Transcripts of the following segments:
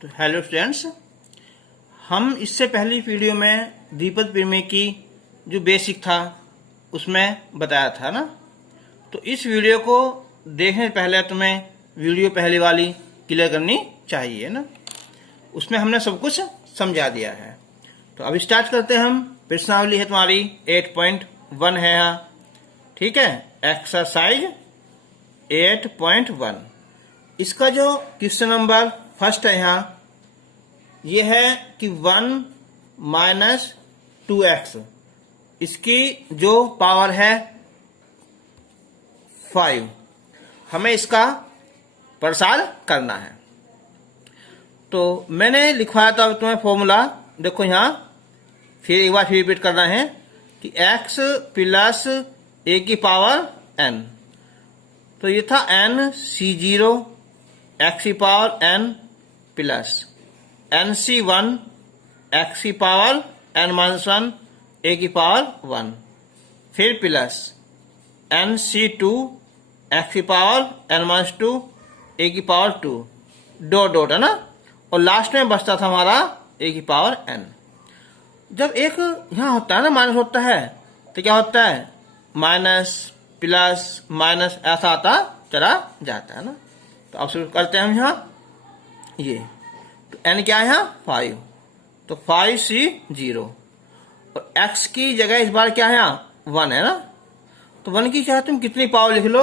तो hello students, हम इससे पहली वीडियो में द्विपद प्रमेय की जो बेसिक था उसमें बताया था ना। तो इस वीडियो को देखने से पहले तुम्हें वीडियो पहले वाली क्लियर करनी चाहिए ना। उसमें हमने सब कुछ समझा दिया है। तो अब स्टार्ट करते हैं। हम प्रश्नावली है तुम्हारी 8.1 है यहाँ, ठीक है। एक्सरसाइज 8.1 इसका जो क्वेश्चन नंबर फर्स्ट है यहाँ, ये है कि 1 माइनस 2x, इसकी जो पावर है 5, हमें इसका प्रसार करना है। तो मैंने लिखवाया था तुम्हें फॉर्मूला, देखो यहाँ फिर एक बार फिर रिपीट करना है कि x प्लस a की पावर n। तो ये था nc0 x की power n plus nc1 x की पावर n-1 a की पावर 1, फिर प्लस nc2 x की पावर n-2 a की पावर 2, डॉट डॉट है ना। और लास्ट में बचता था हमारा a की पावर n। जब एक यहाँ होता है ना माइनस होता है, तो क्या होता है माइनस प्लस माइनस ऐसा आता चला जाता है ना। तो अब शुरू करते हैं हम यहाँ ये। तो n क्या है यहाँ 5, तो 5c0 और x की जगह इस बार क्या है यहाँ 1 है ना। तो 1 की चाहे तुम कितनी पावर लिख लो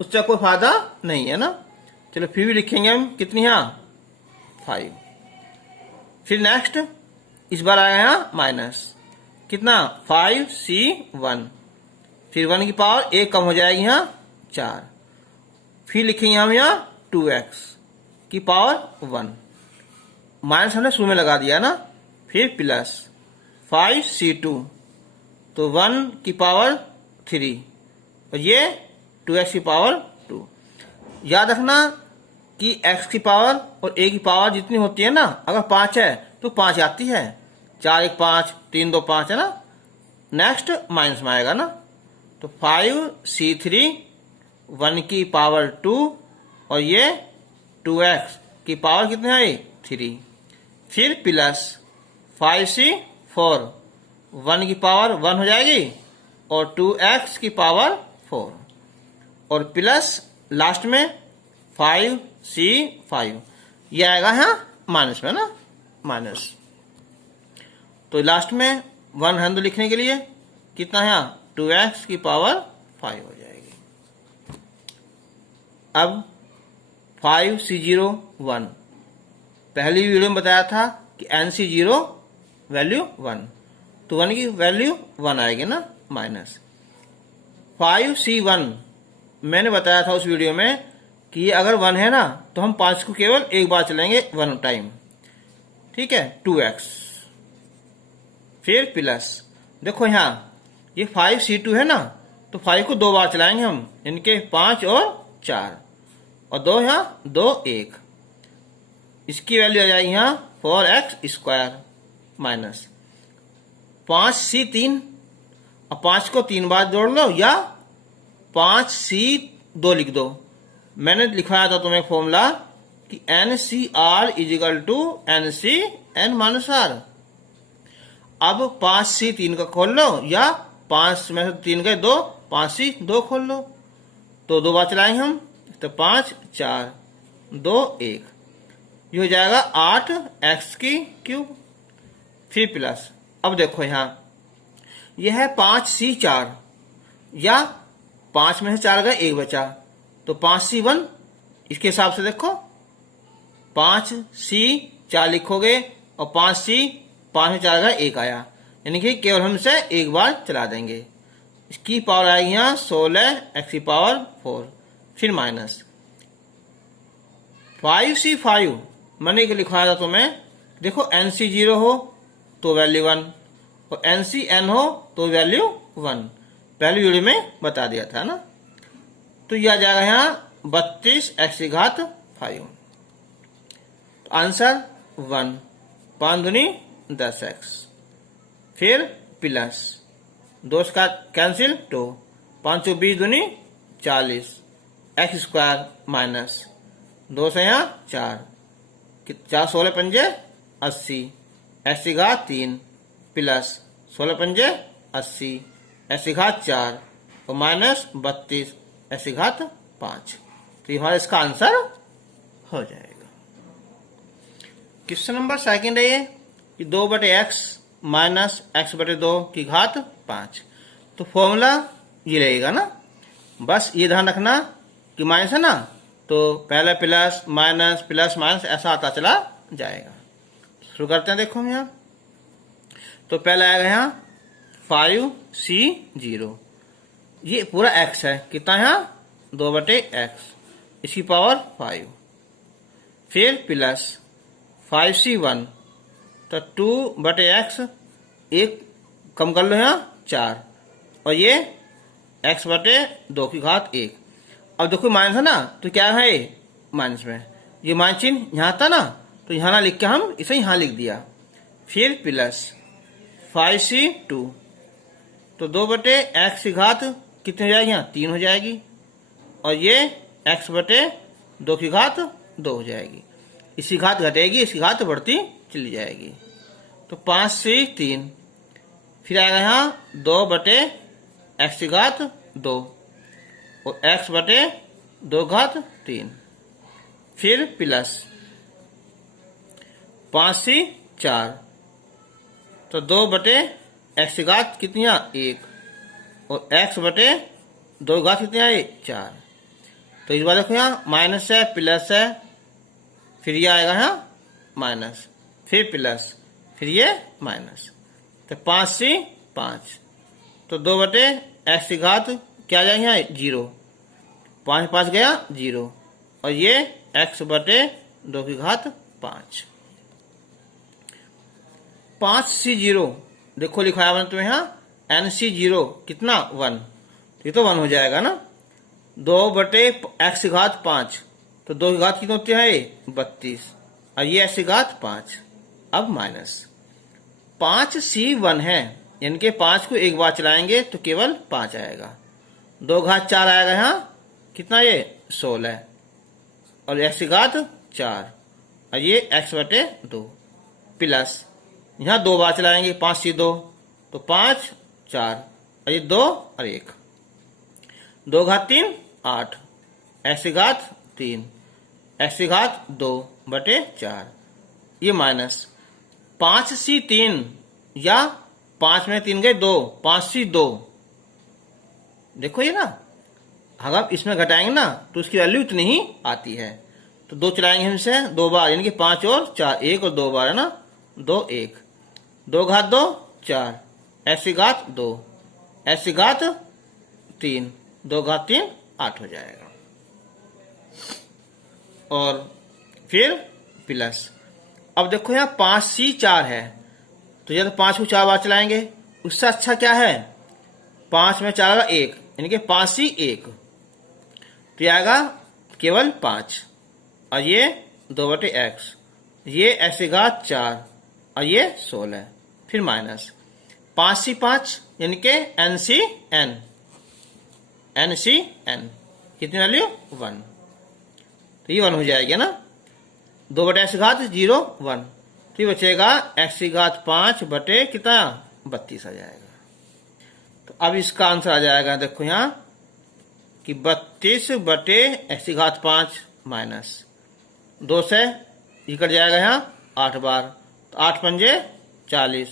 उससे कोई फायदा नहीं है ना। चलो फिर भी लिखेंगे हम कितनी यहाँ 5। फिर नेक्स्ट इस बार आएगा यहाँ माइनस कितना 5c1, फिर 1 की पावर 1 कम हो जाएगी यहाँ 4, फिर लिखेंगे हम यहाँ 2x की पावर 1, माइनस हमने शुरू में लगा दिया ना। फिर प्लस 5c2, तो 1 की पावर 3 और ये 2x की पावर 2। याद रखना कि x की पावर और a की पावर जितनी होती है ना, अगर 5 है तो 5 आती है, 4 1 5 3 2 5 है ना। नेक्स्ट माइनस में आएगा ना, तो 5c3 1 की पावर 2 और ये 2x की पावर कितनी आई 3, फिर प्लस 5c4 1 की पावर 1 हो जाएगी और 2x की पावर 4 और प्लस लास्ट में 5c5, ये आएगा यहाँ माइनस में ना, माइनस। तो लास्ट में 1 है तो लिखने के लिए कितना है यहाँ 2x की पावर 5 हो जाएगी। अब 5c0 1, पहली वीडियो में बताया था कि nc0 वैल्यू 1, तो 1 की वैल्यू 1 आएगी ना, माइनस 5c1 मैंने बताया था उस वीडियो में कि ये अगर 1 है ना तो हम 5 को केवल एक बार चलेंगे 1 टाइम, ठीक है 2x, फिर प्लस देखो यहाँ ये 5c2 है ना, तो 5 को 2 बार चलाएंगे हम, इनके 5 और 4 और 2 यहाँ 2 1, इसकी वैल्यू आ जाएगी यहाँ 4x² माइनस 5c3 और 5 को 3 बार जोड़ लो या 5c2 लिख दो। मैंने लिखवाया था तुम्हें फॉर्मूला कि NCR = NCn-R। अब 5c3 का खोल लो या 5 में से 3 गए 2, 5c2 खोल लो, तो 2 बार चलाएंगे हम, तो 5 4 2 1, ये हो जाएगा 8x³ फिर प्लस। अब देखो यहाँ यह है 5c4 या 5 में से 4 गए 1 बचा, तो 5c1 इसके हिसाब से देखो 5c4 लिखोगे और 5 में 4 गए 1 आया, यानी कि केवल हम इसे एक बार चला देंगे। इसकी पावर आएगी यहाँ 16x की पावर 4, फिर माइनस 5c5 मैंने लिखवाया था तुम्हें, देखो nc0 हो तो वैल्यू 1 और ncn हो तो वैल्यू 1, पहली वीडियो में बता दिया था ना। तो यह आ जाएगा यहाँ 32x⁵5। तो आंसर 1, 5 दूनी 10x, फिर प्लस 2 का कैंसिल 2, 5 20 दूनी 40 x² माइनस 2 से यहाँ 4 चार 16 पंजे 80, x की घात 3 प्लस 16 पंजे 80, x की घात 4 और माइनस 32 x की घात 5। तो ये हमारा इसका आंसर हो जाएगा। क्वेश्चन नंबर सेकंड है ये कि 2/x माइनस x बटे 2 की घात 5। तो फॉर्मूला ये रहेगा ना, बस ये ध्यान रखना कि माइनस है ना, तो पहले प्लस माइनस ऐसा आता चला जाएगा। शुरू करते हैं। देखो हम यहाँ तो पहले आएगा यहाँ 5c0, ये पूरा x है, कितना यहाँ 2/x, इसकी पावर 5, फिर प्लस 5c1 तो 2/x, एक कम कर लो यहाँ 4, और ये x बटे 2 की घात 1। अब देखो माइनस है ना, तो क्या है माइनस में ये माइनस चिन्ह यहाँ था ना, तो यहाँ ना लिख के हम इसे यहाँ लिख दिया। फिर प्लस 5c2 तो 2/x की घात कितनी हो जाएगी, यहाँ 3 हो जाएगी, और ये x बटे 2 की घात 2 हो जाएगी। इसकी घात घटेगी, इसकी घात बढ़ती चली जाएगी। तो 5c3, फिर आएगा यहाँ 2/x की घात 2 और x बटे 2 घात 3, फिर प्लस 5c4 तो 2/x की घात कितनी 1 और x बटे 2 घात कितनी आई 4। तो इस बार देखो यहाँ माइनस है प्लस है, फिर ये आएगा यहाँ माइनस, फिर प्लस, फिर ये माइनस, तो 5c5 तो 2/x की घात क्या जाएगी यहाँ 0, 5 गया 0, और ये x बटे 2 की घात 5। 5c0 देखो लिखा है तुम्हें यहाँ nc0 कितना 1, ये तो 1 हो जाएगा ना। 2/x की घात 5 तो 2 की घात कितनी होती है 32, और ये x की घात 5। अब माइनस 5c1 है, यानी कि 5 को एक बार चलाएंगे तो केवल 5 आएगा। 2 घात 4 आएगा यहाँ कितना ये 16, और x की घात 4, और ये x बटे 2 प्लस यहाँ 2 बार चलाएंगे 5c2 तो 5 4, और ये 2 और 1, 2 घात 3 8, x की घात 3, x की घात 2/4, ये माइनस 5c3 या 5 में 3 गए 2, 5c2 देखो ये ना, अगर इसमें घटाएंगे ना तो उसकी वैल्यू इतनी ही आती है। तो 2 चलाएंगे हमसे 2 बार, यानी कि 5 और 4, 1 और 2 बार है ना, 2 1, 2 घात 2 4, x की घात 2, x की घात 3, 2 घात 3 8 हो जाएगा, और फिर प्लस। अब देखो यहाँ 5c4 है, तो या तो 5 को 4 बार चलाएंगे, उससे अच्छा क्या है 5 में 4 1, यानी कि 5c1 तो ये आएगा केवल 5, और ये 2/x, ये x की घात 4, और ये 16, फिर माइनस 5c5 यानी कि NCN कितनी वैल्यू 1, तो ये 1 हो जाएगी ना। 2/x की घात 0 1, तो ये बचेगा x की घात 5 बटे कितना 32 आ जाएगा। तो अब इसका आंसर आ जाएगा देखो यहाँ कि 32/x की घात 5 माइनस 2 से ये कट जाएगा यहाँ 8 बार, तो 8 पंजे 40,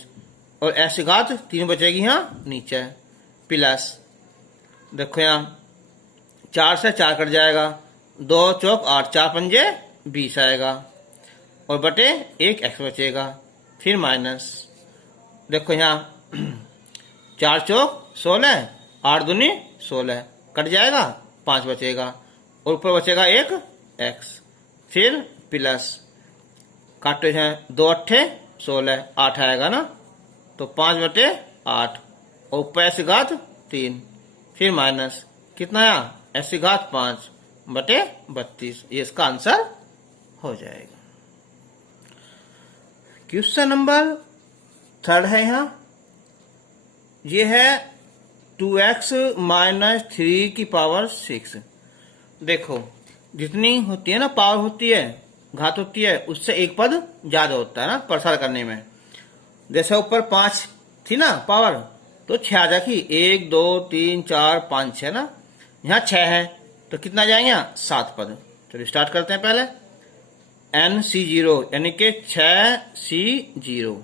और x की घात 3 बचेगी यहाँ नीचे, प्लस देखो यहाँ 4 से 4 कट जाएगा, 2 चौक 8, 4 पंजे 20 आएगा, और बटे 1 x बचेगा, फिर माइनस देखो यहाँ 4 चौक 16, 8 दूनी 16 कट जाएगा, 5 बचेगा, और ऊपर बचेगा 1 x, फिर प्लस काटते हैं 2 8 16, 8 आएगा ना, तो 5/8, और ऊपर x की घात 3, फिर माइनस कितना आया x की घात 5/32, ये इसका आंसर हो जाएगा। क्वेश्चन नंबर 3 है यहाँ, ये है 2x माइनस 3 की पावर 6। देखो जितनी होती है ना पावर होती है घात होती है उससे एक पद ज्यादा होता है ना प्रसार करने में। जैसे ऊपर 5 थी ना पावर, तो 6 आ जाएगी, 1 2 3 4 5 6 ना, यहाँ 6 है तो कितना जाएंगे, 7 पद। चलिए स्टार्ट करते हैं। पहले NC0 यानी कि 6C0,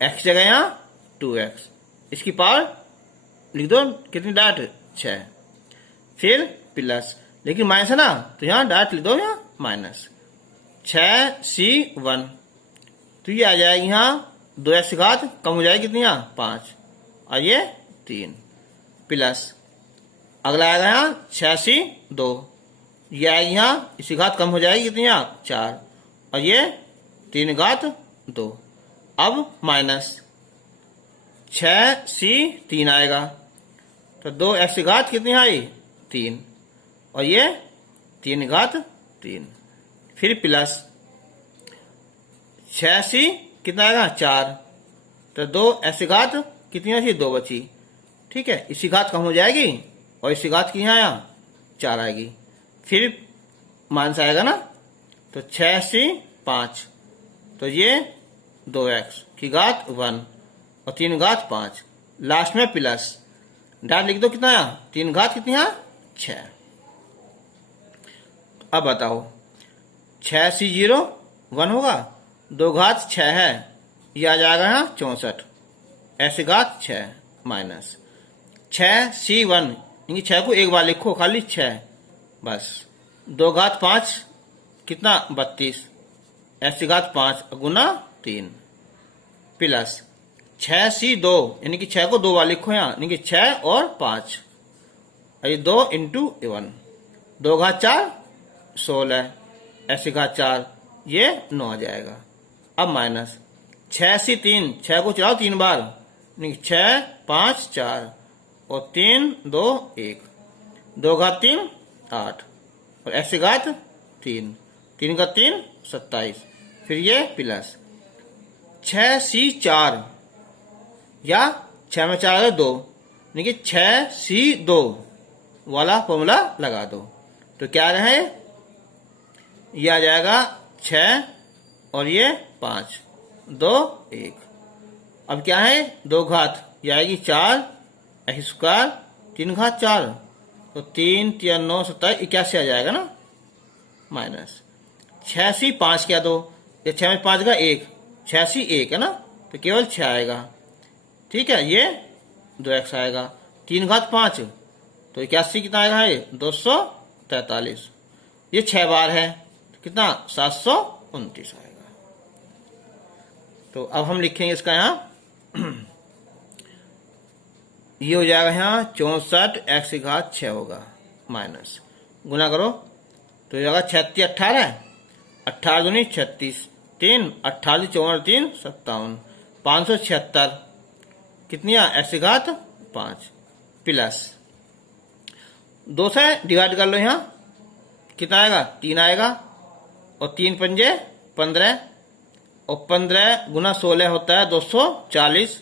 x जगह यहाँ 2x, इसकी पावर लिख दो कितनी डाट 6, फिर प्लस, लेकिन माइनस है ना तो यहाँ डाट लिख दो, यहाँ माइनस 6C1, तो ये आ जाएगी यहाँ 2x की घात कम हो जाएगी कितनी, यहाँ 5 और ये 3, प्लस अगला आएगा यहाँ 6C2, ये आएगी यहाँ इसकी घात कम हो जाएगी कितनी, यहाँ 4 और ये 3 घात 2, अब माइनस 6C3 आएगा, तो 2x की घात कितनी आई 3 और ये 3 घात 3, फिर प्लस 6C कितना आएगा 4, तो 2x की घात कितनी बची 2 बची, ठीक है, इसी घात कम हो जाएगी और इसी घात की यहाँ 4 आएगी, फिर माइनस आएगा ना, तो 6C5, तो ये 2x की घात 1 और 3 घात 5, लास्ट में प्लस डाट लिख दो कितना, 3 घात कितनी है 6। अब बताओ 6C0 1 होगा, 2 घात 6 है, ये आ जाएगा यहाँ 64, ऐसे घात 6 माइनस 6C1, 6 को एक बार लिखो खाली 6, बस 2 घात 5 कितना 32, ऐसी घात 5 गुना 3, प्लस 6C2 यानी कि 6 को 2 बार लिखो यहाँ, यानी कि 6 और 5, ये 2 इंटू 1, 2 घात 4 16, ऐसी घात 4 ये 9 आ जाएगा। अब माइनस 6C3, 6 को चलाओ 3 बार, यानी 6 5 4 और 3 2 1, 2 घात 3 8 और ऐसी घात 3, 3 का 3 27, फिर ये प्लस 6C4 या 6 में 4 2, यानी कि 6C2 वाला फॉर्मूला लगा दो, तो क्या रहे, ये आ जाएगा 6 और ये 5 2 1, अब क्या है 2 घात, ये आएगी 4 एक्स स्क्वायर 3 घात 4, तो 3 3 9 27 81 आ जाएगा ना, माइनस 6C5 क्या दो, ये 6 में 5 का 1, 6C1 है ना, तो केवल 6 आएगा, ठीक है, ये 2x आएगा, 3 घात 5 तो 81 कितना आएगा, ये 243, ये 6 बार है तो कितना 729 आएगा। तो अब हम लिखेंगे इसका यहाँ ये हो जाएगा यहाँ 64 x की घात 6 होगा, माइनस गुना करो तो ये होगा 36 18, 18 दूनी 36, 3 18 4 3 57, 576 कितनी x की घात 5, प्लस 2 से डिवाइड कर लो, यहाँ कितना आएगा 3 आएगा और 3 पंजे 15 और 15 गुना 16 होता है 240,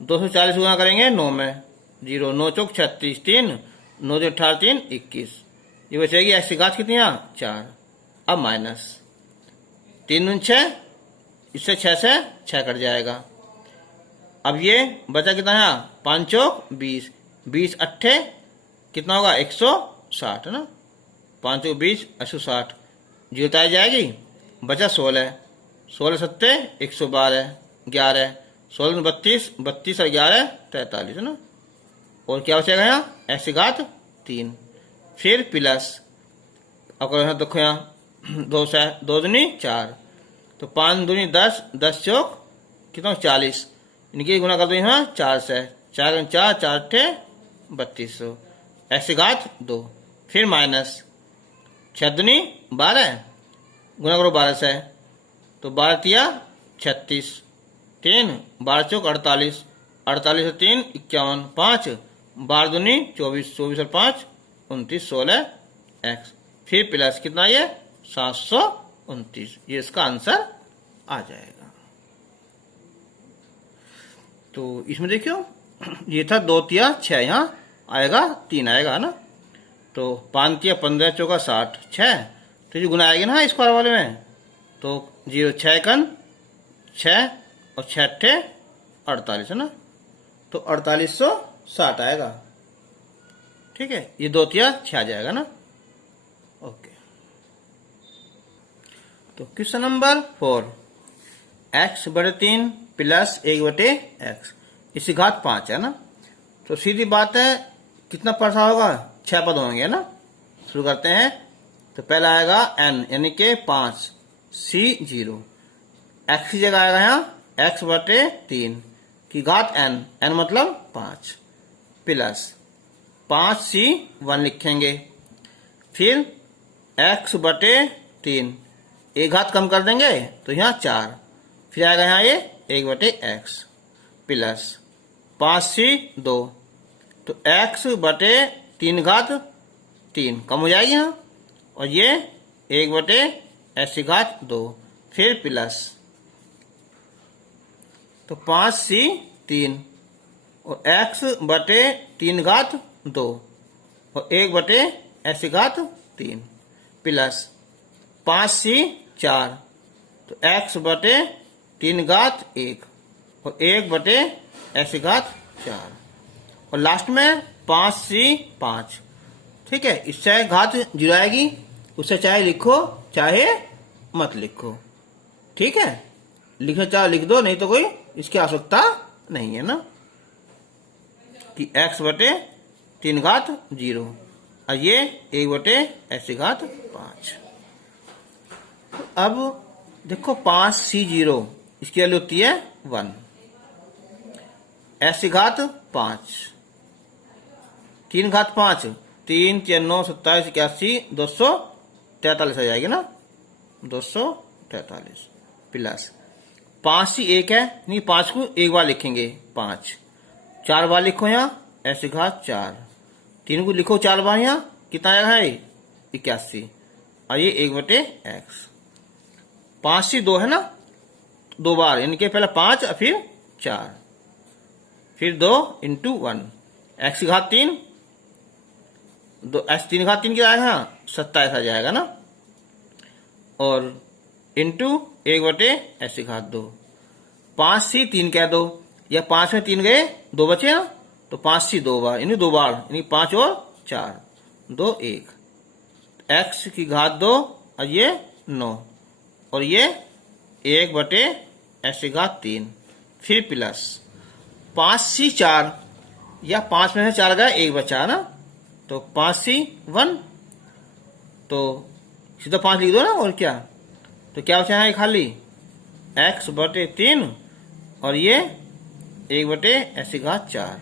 240 गुना करेंगे 9 में 0, 9 चौक 36, 3 9 18 3 21, ये बचेगी x की घात कितनी 4। अब माइनस 3 दूनी 6, इससे 6 से 6 कट जाएगा, अब ये बचा कितना है 5 चौक 20, 20 अट्ठे कितना होगा 160 है ना, 5 चौक 20 160, जीरो आ जाएगी, बचा 16, 16 सत्ते 112 11, 16 32, 32 और 11 43 है ना, और क्या बचेगा यहाँ x की घात 3, फिर प्लस अब देखो यहाँ 2 से 2 दूनी 4, तो 5 दूनी 10, 10 चौक कितना 40, इनकी गुना कर दो यहाँ 4 से, 4 4 4 अट्ठे 3200, x की घात 2, फिर माइनस 6 दूनी 12 गुना करो 12 से, तो 12 तिया 36, 3 12 चौक 48, 48 से 3 51, 5 12 दूनी 24, 24 और 5 29, 16 x, फिर प्लस कितना ये 729, ये इसका आंसर आ जाएगा। तो इसमें देखियो ये था 2 तिया 6, यहाँ आएगा 3 आएगा ना, तो 5 तिया 15 चौका 60 6, तो ये गुना आएगी ना स्क्वायर वाले में, तो 0 6 एकन 6 और 6 अट्ठे 48 है ना, तो 4860 आएगा। ठीक है, ये 2 तिया 6 आ जाएगा ना। ओके, तो question number 4, x/3 plus 1/x, इसकी घात 5 है ना। तो सीधी बात है, कितना परसा होगा, 6 पद होंगे ना। शुरू करते हैं। तो पहला आएगा n यानी कि 5 c 0, x की जगह आएगा यहाँ x/3 की घात n, n मतलब 5 प्लस 5c 1 लिखेंगे। फिर x/3 एक घात कम कर देंगे तो यहाँ 4, फिर आएगा यहाँ ये 1/x प्लस 5c 2, तो x/3 घात 3 कम हो जाएगी यहाँ, और ये 1/x घात 2, फिर प्लस, तो 5c 3 और x/3 घात 2 और 1/x घात 3 प्लस 5c 4, तो x/3 घात 1 और 1/x घात 4, और लास्ट में 5c 5। ठीक है, इससे घात 0 आएगी, उससे चाहे लिखो चाहे मत लिखो। ठीक है, लिखना चाहे लिख दो, नहीं तो कोई इसकी आवश्यकता नहीं है ना, कि x/3 घात 0 और ये 1/x घात 5। अब देखो 5c 0 इसकी वैल्यू होती है 1, x घात 5, 3 घात 5 3 3 9 27 81 243 आ जाएगी ना, 243 प्लस 5c 1 है, नहीं 5 को एक बार लिखेंगे 5, 4 बार लिखो यहाँ x घात 4, 3 को लिखो 4 बार, यहाँ कितना आएगा है 81, और ये 1/x। 5c 2 है ना, 2 बार, इनके पहले 5 और फिर 4, फिर 2 × 1, x घात 3 x 3 घात 3 क्या आएगा 27 आ जाएगा ना, और इंटू 1/x घात 2, 5c 3 कह दो, या 5 में 3 गए 2 बचे ना, तो 5c 2 बार, यानी 2 बार, यानी 5 और 4 2 1, x की घात 2 और ये 9, और ये 1/x घात 3, फिर प्लस 5c 4, या 5 में से 4 गए 1 बचा ना, तो 5c 1, तो सीधा 5 लिख दो ना, और क्या, तो क्या बचा है खाली x/3 और ये 1/x घात 4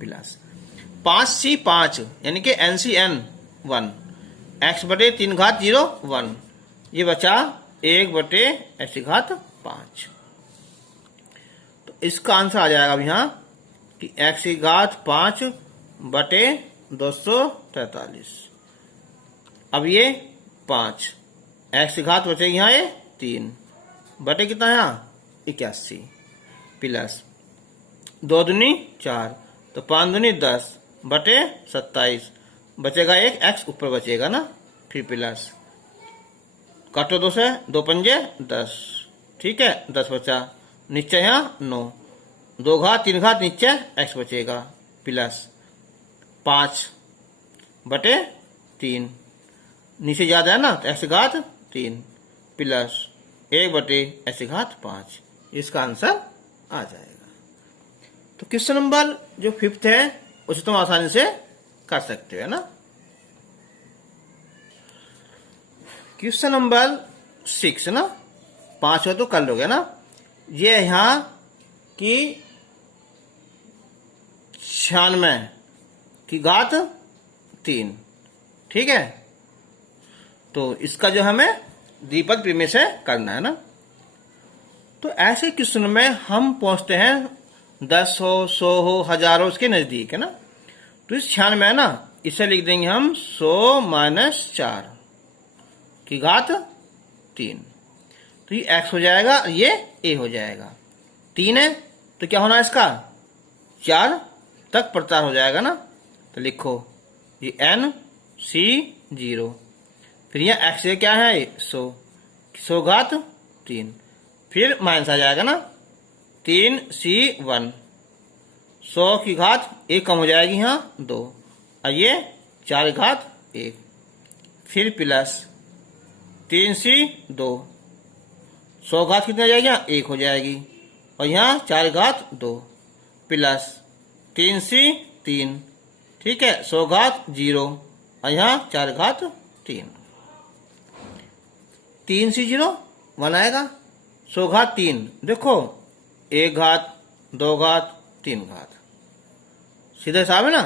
प्लस 5c 5 यानी कि NC 1, x/3 घात 0 1, ये बचा 1/x घात 5। तो इसका आंसर आ जाएगा अब यहाँ कि x की घात 5/243। अब ये 5, x की घात बचेगी यहाँ ये 3 बटे कितना है यहाँ 81 प्लस 2 दूनी 4, तो 5 दूनी 10 बटे 27, बचेगा एक x ऊपर बचेगा ना, फिर प्लस काटो 2 से, 2 पंजे 10, ठीक है 10 बचा, नीचे यहाँ 9, 2 घात 3 घात नीचे x बचेगा, प्लस 5/3, नीचे ज्यादा है ना, तो x घात 3 प्लस 1/x घात 5, इसका आंसर आ जाएगा। तो क्वेश्चन नंबर जो 5th है उसे तुम आसानी से कर सकते हो ना। क्वेश्चन नंबर 6 ना, 5 हो तो कर लोगे ना। ये यहाँ की 96 की घात 3, ठीक है, तो इसका जो हमें द्विपद प्रमेय से करना है ना। तो ऐसे क्वेश्चन में हम पहुंचते हैं 10 हो 100 हो 1000 हो उसके नजदीक है ना। तो इस 96 में ना इसे लिख देंगे हम 100 - 4 की घात 3, तो ये x हो जाएगा, ये a हो जाएगा। 3 है तो क्या होना है इसका 4 तक प्रचार हो जाएगा ना, तो लिखो ये NC 0, फिर यहाँ x क्या है 100 घात 3, फिर माइनस आ जाएगा ना, 3C1, 100 की घात 1 कम हो जाएगी यहाँ 2, और ये 4 की घात 1, फिर प्लस 3C2, 100 घात कितनी हो जाएगी यहाँ 1 हो जाएगी, और यहाँ 4 घात 2, प्लस 3C3, ठीक है, 100 घात 0, और यहाँ 4 घात 3, 3C0 1 आएगा, 100 घात 3, देखो 1 घात 2 घात 3 घात, सीधा हिसाब है ना,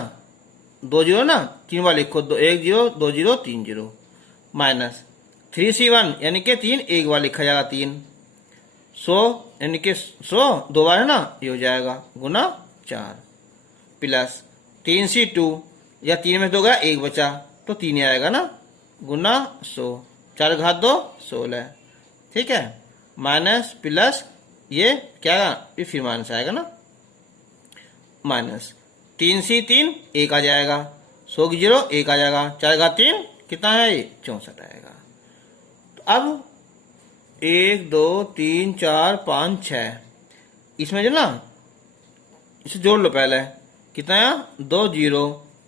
2 जीरो ना, 3 बार लिखो, 1 zero 2 zero 3 zero, minus 3C1 यानी कि 3 एक बार लिखा जाएगा 3, 100 यानी कि 100 2 बार है ना, ये हो जाएगा गुना 4, प्लस 3C2 या 3 में 2 गया 1 बचा तो 3 ही आएगा ना, गुना 100, 4 घात 2 16, ठीक है, माइनस प्लस ये क्या आएगा, ये फिर माइनस आएगा ना, माइनस 3C3 1 आ जाएगा, 100 की 0 1 आ जाएगा, 4 घात 3 कितना है, 64 आएगा। तो अब 1 2 3 4 5 6, इसमें जो ना इसे जोड़ लो पहले, कितना है 2 जीरो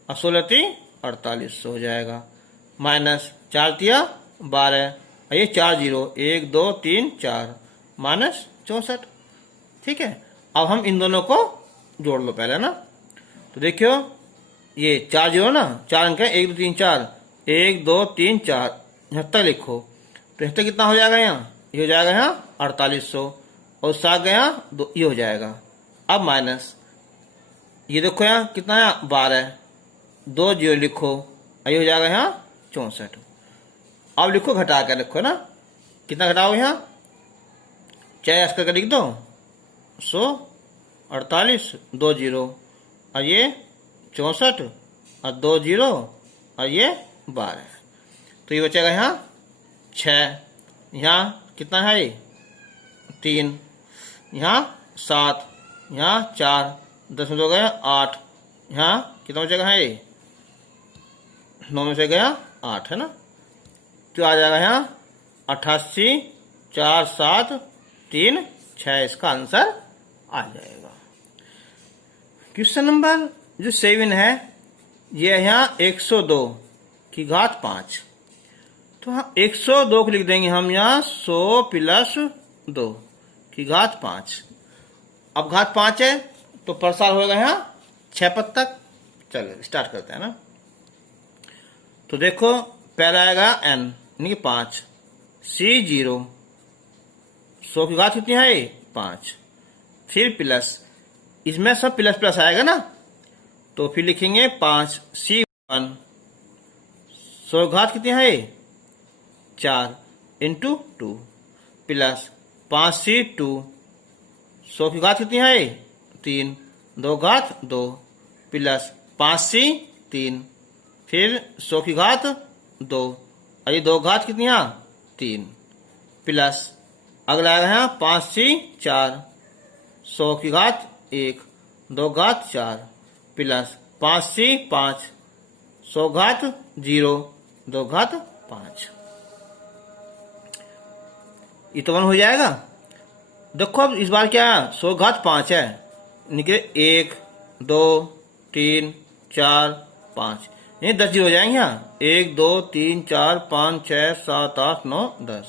और 16 3 48 हो जाएगा, माइनस 4 तिया 12, और ये 4 जीरो 1 2 3 4 माइनस 64, ठीक है। अब हम इन दोनों को जोड़ लो पहले ना, तो देखियो ये 4 जीरो ना, 4 अंक है, 1 2 3 4, 1 2 3 4, 76 लिखो, तो 76 कितना हो जाएगा यहाँ, ये हो जाएगा यहाँ 4800, और 7 गया ये हो जाएगा। अब माइनस ये देखो यहाँ कितना है 12, 2 जीरो लिखो, ये हो जाएगा यहाँ 64। अब लिखो घटा कर लिखो ना, कितना घटाओ यहाँ, चाहे ऐसा करके लिख दो, 148 2 जीरो, और ये 64 और 2 जीरो, और ये 12, तो ये बचेगा यहाँ 6, यहाँ कितना है 3, यहाँ 7, यहाँ 4, 10 में 2 गया 8, यहाँ कितना बचेगा है 9 में से गया 8 है ना, तो आ जाएगा यहाँ 88 4 7 3 6, इसका आंसर आ जाएगा। क्वेश्चन नंबर जो 7 है, ये है यहाँ 102 की घात 5, तो हाँ 102 को लिख देंगे हम यहाँ 100 प्लस 2 की घात 5। अब घात 5 है तो प्रसार होगा यहाँ 6 पद तक। चलो स्टार्ट करते हैं ना, तो देखो पहला आएगा n यानी कि 5, C0, 100 की घात कितनी है 5, फिर प्लस, इसमें सब प्लस प्लस आएगा ना, तो फिर लिखेंगे 5, C1, 100 की घात कितनी है 4 इंटू 2, प्लस 5C2, 100 की घात कितनी है 3, 2 घात 2, प्लस 5C3, फिर 100 की घात 2, और ये 2 घात कितनी है 3, प्लस अगला आएगा यहाँ 5C4, 100 की घात 1, 2 घात 4, प्लस 5C5, 100 घात 0, 2 घात 5, ये तो 1 हो जाएगा। देखो अब इस बार क्या 100 घात 5 है, निकले 1 2 3 4 5, ये 10 जीरो हो जाएंगे यहाँ, 1 2 3 4 5 6 7 8 9 10,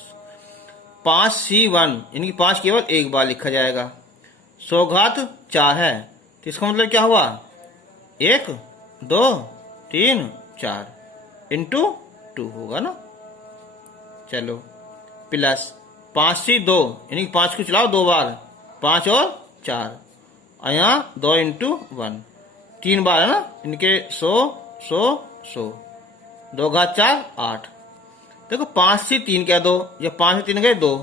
5C1 यानी कि 5 केवल एक बार लिखा जाएगा, 100 घात 4 है, तो इसका मतलब क्या हुआ 1 2 3 4 इंटू 2 होगा ना। चलो प्लस 5C2 यानी कि 5 को चलाओ 2 बार, 5 और 4, और यहाँ 2 इंटू 1 3 बार है ना, इनके 100 100 100, 2 घात 4 8, देखो 5C3 क्या 2, जब 5 में 3 गए 2,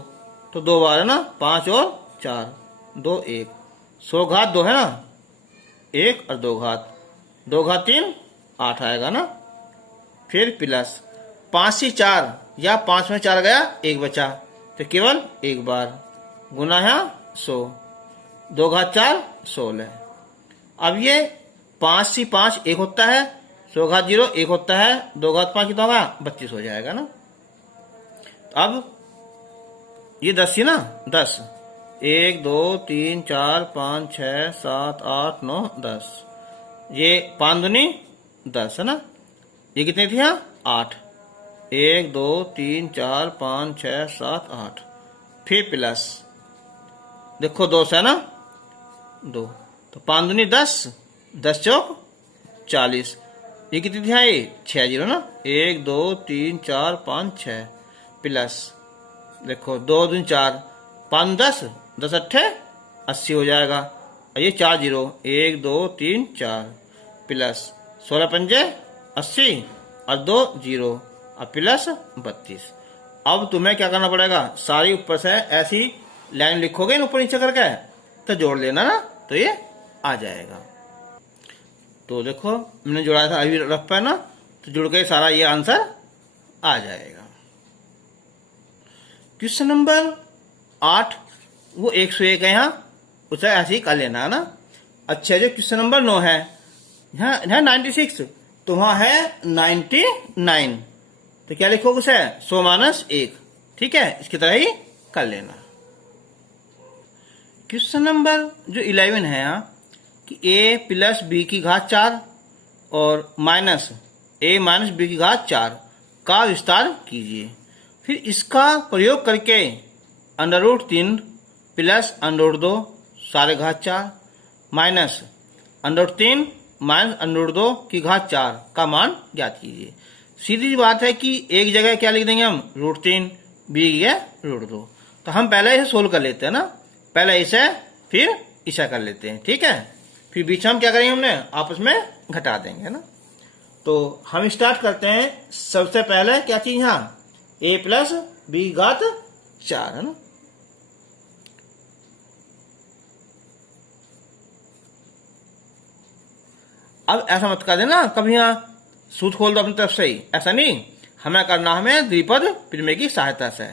तो 2 बार है ना, 5 और 4 2 1, 100 घात 2 है ना, 1 और 2 घात, 2 घात 3 8 आएगा ना, फिर प्लस 5C4 या 5 में 4 गया 1 बचा, तो केवल एक बार, गुना है 100, 2 घात 4 16, अब ये 5C5 1 होता है, 100 घात 0 1 होता है, 2 घात 5 कितना होगा 32 हो जाएगा ना। अब ये 10 थी ना, 10, 1 2 3 4 5 6 7 8 9 10, ये 5 दूनी 10 है ना। ये कितनी थी यहाँ, 8, 1 2 3 4 5 6 7 8, फिर प्लस, देखो 2 है ना, 2, तो 5 दूनी 10, 10 चौक 40, ये कितनी थी यहाँ, ये 6 जीरो ना, 1 2 3 4 5 6, प्लस देखो 2 दूनी 4, 5 10, 10 अट्ठे 80 हो जाएगा, और ये 4 जीरो, 1 2 3 4, प्लस 16 पंजे 80 और 2 जीरो और प्लस 32। अब तुम्हें क्या करना पड़ेगा, सारी ऊपर से ऐसी लाइन लिखोगे ऊपर नीचे करके, तो जोड़ लेना ना, तो ये आ जाएगा। तो देखो मैंने जोड़ा था अभी रफ पे ना, तो जुड़ के सारा ये आंसर आ जाएगा। क्वेश्चन नंबर 8, वो 101 है यहाँ, उसे ऐसे ही कर लेना है ना। अच्छा, जो क्वेश्चन नंबर 9 है, यहाँ है 96, तो वहाँ है 99, तो क्या लिखोगे उसे, 100 माइनस 1, ठीक है, इसकी तरह ही कर लेना। क्वेश्चन नंबर जो 11 है यहाँ कि a प्लस बी की घात 4 और माइनस a माइनस बी की घात 4 का विस्तार कीजिए। फिर इसका प्रयोग करके √3 प्लस √2 सारे घात 4 माइनस √3 माइनस √2 की घात 4 का मान ज्ञात कीजिए। सीधी बात है कि एक जगह क्या लिख देंगे हम, √3, बी की है √2, तो हम पहले इसे सोल्व कर लेते हैं ना, पहले इसे फिर इसे कर लेते हैं, ठीक है। फिर बीच में हम क्या करेंगे, हमने आपस में घटा देंगे ना। तो हम स्टार्ट करते हैं, सबसे पहले क्या चीज यहाँ, a प्लस बी घात 4 है ना। अब ऐसा मत कर देना कभी यहाँ सूत्र खोल दो अपनी तरफ से ही, ऐसा नहीं, हमें करना हमें द्विपद प्रमेय की सहायता से।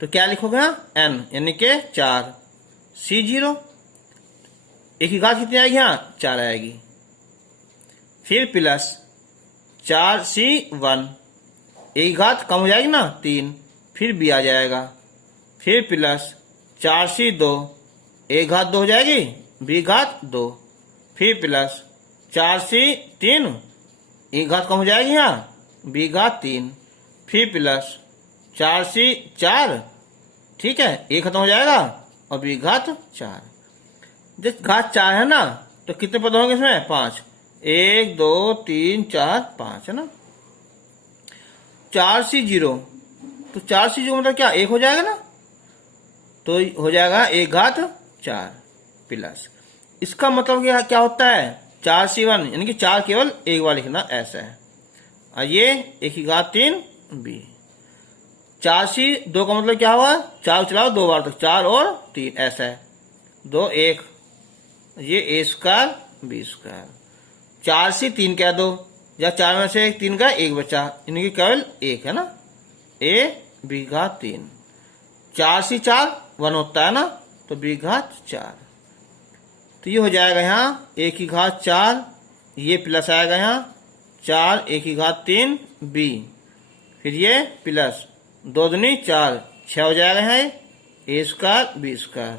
तो क्या लिखोगे यहाँ, n यानी के 4, C0, एक की घात कितनी आएगी यहाँ, 4 आएगी, फिर प्लस 4C1, एक घात कम हो जाएगी ना 3, फिर b आ जाएगा, फिर प्लस 4C2, एक घात 2 हो जाएगी, b घात 2, फिर प्लस 4C3, एक घात कम हो जाएगी यहाँ, b घात 3, फिर प्लस 4C4, ठीक है, एक खत्म हो जाएगा और b घात 4। जब घात 4 है ना, तो कितने पद होंगे इसमें, 5, 1 2 3 4 5 है ना। 4C0, तो 4C0 मतलब क्या, 1 हो जाएगा ना, तो हो जाएगा 1 घात 4 प्लस, इसका मतलब क्या होता है, 4C1 यानी कि 4 केवल एक बार लिखना, ऐसा है, और ये 1 की घात 3 b। 4C2 का मतलब क्या हुआ, 4 चलाओ 2 बार, तो 4 और 3, ऐसा है, 2 1, ये a square b square. 4C3 कह दो, या 4 में से 3 का 1 बचा, इनकी केवल 1 है ना, a b घात 3। 4C4 1 होता है ना, तो b घात 4, तो ये हो जाएगा यहाँ 1 की घात 4, ये प्लस आएगा यहाँ 4 1 की घात 3 b, फिर ये प्लस 2 दूनी 4, 6 हो जाएगा यहाँ a स्क्वायर b स्क्वायर,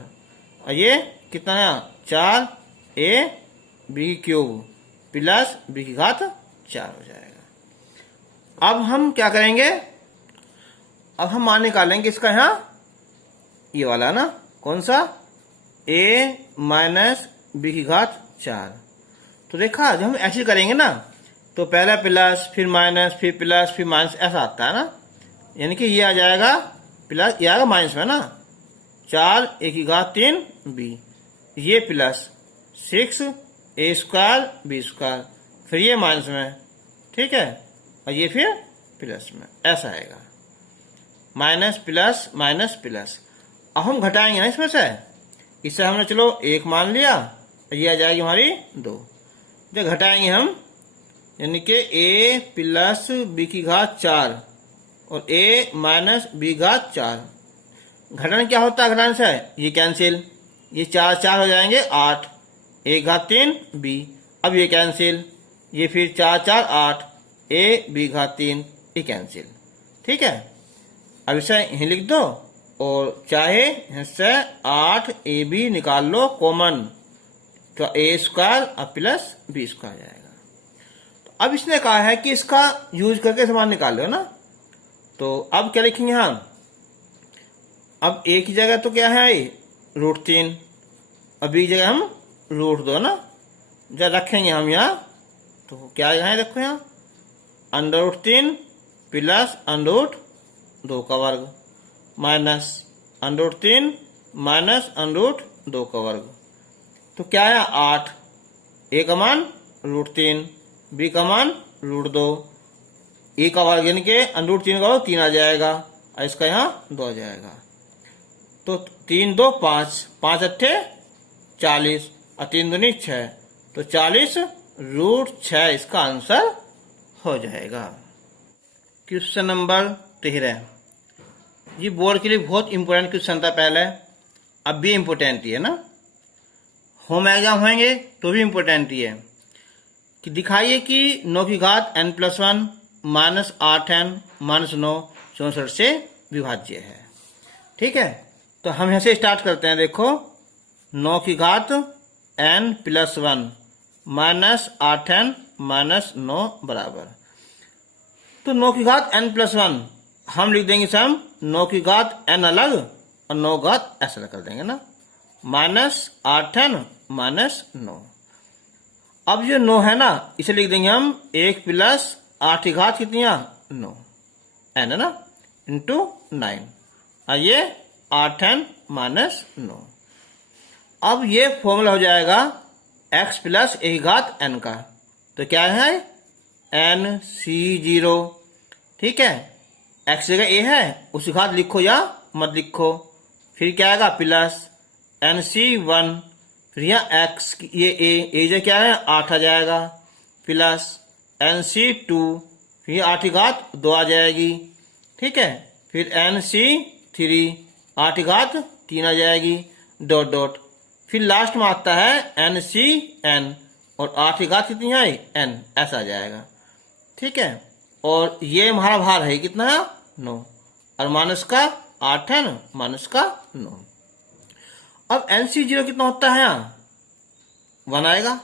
और ये कितना है 4 a b cube plus b की घात 4 हो जाएगा। अब हम क्या करेंगे, अब हम मान निकालेंगे इसका, यहाँ ये वाला ना, कौन सा, a माइनस b की घात 4। तो देखा, जब हम ऐसे करेंगे ना, तो पहला प्लस फिर माइनस फिर प्लस फिर माइनस, ऐसा आता है ना, यानी कि ये आ जाएगा प्लस, ये आएगा माइनस में ना, 4 1 की घात 3 b, ये plus 6 a square b square, फिर ये माइनस में, ठीक है, और ये फिर प्लस में, ऐसा आएगा, माइनस प्लस माइनस प्लस। अब हम घटाएंगे ना इसमें से, इससे हमने चलो 1 मान लिया, ये आ जाएगी हमारी 2, जब घटाएंगे हम, यानी कि a प्लस b की घात 4 और a माइनस b घात 4, घटाने क्या होता है, घटाने से ये कैंसिल, ये 4 4 हो जाएंगे 8, 1 घात 3 b, अब ये कैंसिल, ये फिर 4 4 8, a b घात 3, ये कैंसिल, ठीक है। अब इसे यहीं लिख दो और चाहे इससे 8ab निकाल लो कॉमन, तो a² और प्लस b² जाएगा। तो अब इसने कहा है कि इसका यूज करके समान निकाल लो ना। तो अब क्या लिखेंगे हम, अब a की जगह तो क्या है √3 और b की जगह हम √2 ना, जब रखेंगे हम यहाँ तो क्या है, देखो यहाँ √3 प्लस √2 का वर्ग माइनस √3 माइनस √2 का वर्ग, तो क्या है 8, a का मान √3, b का मान √2, e का वर्ग यानी कि √3 का वर्ग 3 आ जाएगा और इसका यहाँ 2 आ जाएगा। तो 3 2 5, 5 अट्ठे 40 और 3 दूनी 6, तो 40 √6 इसका आंसर हो जाएगा। क्वेश्चन नंबर 13, ये बोर्ड के लिए बहुत इंपॉर्टेंट क्वेश्चन था पहले, अब भी इम्पोर्टेंट ही है ना, होम एग्जाम होंगे तो भी इम्पोर्टेंट ही है। कि दिखाइए कि 9 की घात n+1 माइनस 8n माइनस 9 64 से विभाज्य है। ठीक है, तो हम यहाँ से स्टार्ट करते हैं। देखो 9 की घात n+1 माइनस 8n माइनस 9 बराबर, तो 9 की घात n+1 हम लिख देंगे सम 9 की घात n अलग और 9 घात ऐसा अलग कर देंगे ना, माइनस 8n माइनस 9। अब जो 9 है ना इसे लिख देंगे हम 1 प्लस 8 की घात कितनी 9 n है ना इंटू 9, और ये 8n माइनस 9। अब ये फॉर्मूला हो जाएगा x प्लस a की घात n का, तो क्या है nc0। ठीक है, x जगह a है उसकी घात लिखो या मत लिखो, फिर क्या आएगा प्लस nc1, फिर यहाँ x ये a जगह क्या है 8 आ जाएगा, प्लस nc2, फिर 8 की घात 2 आ जाएगी। ठीक है, फिर nc3 8 की घात 3 आ जाएगी, डॉट डॉट, फिर लास्ट में आता है ncn और 8 की घात कितनी है n, ऐसा आ जाएगा। ठीक है, और ये हमारा भार है कितना है 9 और माइनस का 8n माइनस का 9। अब nc0 कितना होता है यहाँ 1 आएगा,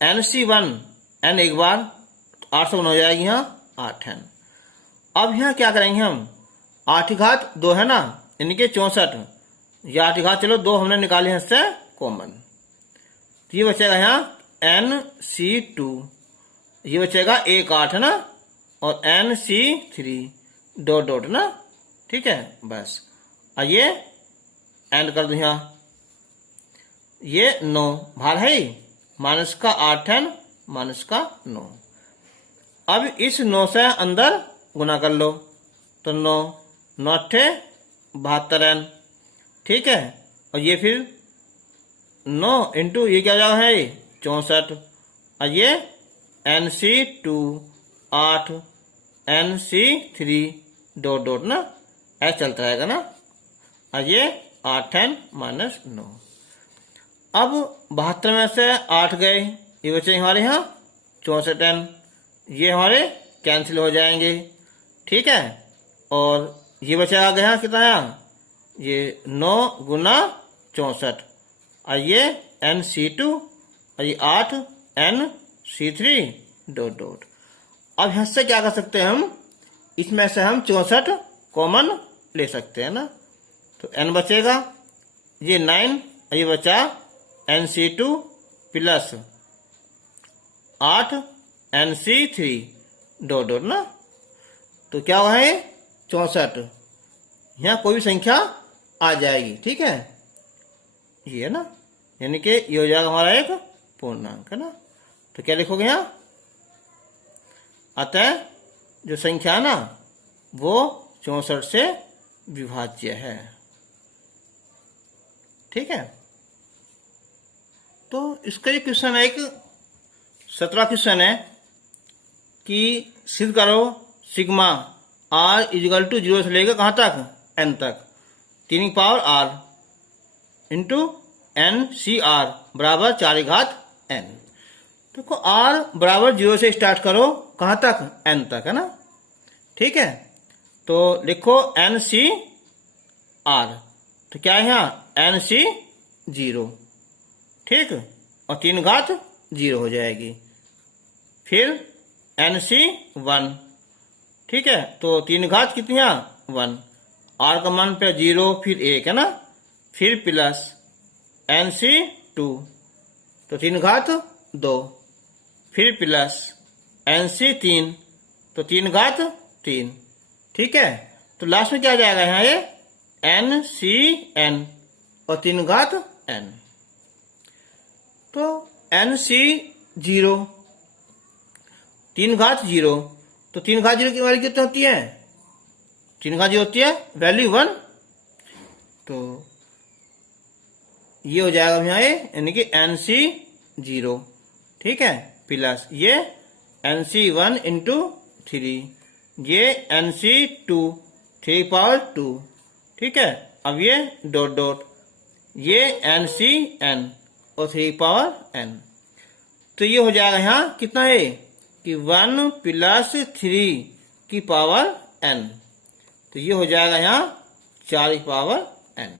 nc1 n एक बार 8 से 1 हो जाएगी यहाँ 8n। अब यहाँ क्या करेंगे हम 8 की घात 2 है ना यानी कि 64, या 8 की घात चलो 2 हमने निकाली है इससे कॉमन, तो ये बचेगा यहाँ nc2, ये बचेगा 1 8 है ना और nc3 डॉट डॉट ना। ठीक है, बस और ये एंड कर दो यहाँ, ये 9 भार है माइनस का 8n माइनस का 9। अब इस 9 से अंदर गुना कर लो, तो 9 9 72n। ठीक है, और ये फिर 9 इंटू ये क्या जाएगा है 64, और ये nc2 8 nc3 डॉट डॉट ना ऐसा चलता रहेगा ना, और ये 8n माइनस 9। अब 72 में से 8 गए, ये बचे हमारे यहाँ 64n, ये हमारे कैंसिल हो जाएंगे। ठीक है, और ये बचा गया कितना है ये 9 गुना 64, और ये nc2 और ये 8 nc3 डॉट डॉट। अब यहाँ से क्या कर सकते हैं हम, इसमें से हम 64 कॉमन ले सकते हैं ना, तो n बचेगा ये 9, ये बचा nc2 plus 8 nc3 dot dot ना, तो क्या हुआ है 64, यहाँ कोई भी संख्या आ जाएगी। ठीक है, ये है ना, यानी कि ये हो जाएगा हमारा एक पूर्णांक है ना, तो क्या लिखोगे यहाँ, अतः जो संख्या है ना वो 64 से विभाज्य है। ठीक है, तो इसका ये क्वेश्चन है, एक 17वां क्वेश्चन है कि सिद्ध करो सिग्मा r इजिकल टू 0 से लेकर कहाँ तक n तक 3 की पावर r इंटू NCR बराबर 4 की घात n। देखो r बराबर 0 से स्टार्ट करो कहाँ तक n तक है ना। ठीक है, तो लिखो NC आर, तो क्या है यहाँ एन सी 0, ठीक, और 3 घात 0 हो जाएगी। फिर एन सी 1, ठीक है, तो 3 घात कितनी है 1, आर का मान पे 0 फिर 1 है ना, फिर प्लस एन सी 2, तो 3 घात 2, फिर प्लस एन सी 3, तो 3 घात 3, ठीक है। तो लास्ट में क्या आ जाएगा यहाँ ये एन सी एन और 3 घात एन, तो एन सी 0, 3 घात 0, तो 3 घात 0 की वैल्यू कितनी होती है, 3 घात 0 होती है वैल्यू 1, तो ये हो जाएगा यहाँ ये यानी कि एन सी 0, ठीक है, प्लस ये एन सी 1 इंटू 3, ये एन सी 2 3 पावर 2, ठीक है। अब ये डॉट डॉट, ये एन सी एन और 3 पावर एन, तो ये हो जाएगा यहाँ कितना है कि 1 प्लस 3 की पावर एन, तो ये हो जाएगा यहाँ 4 की पावर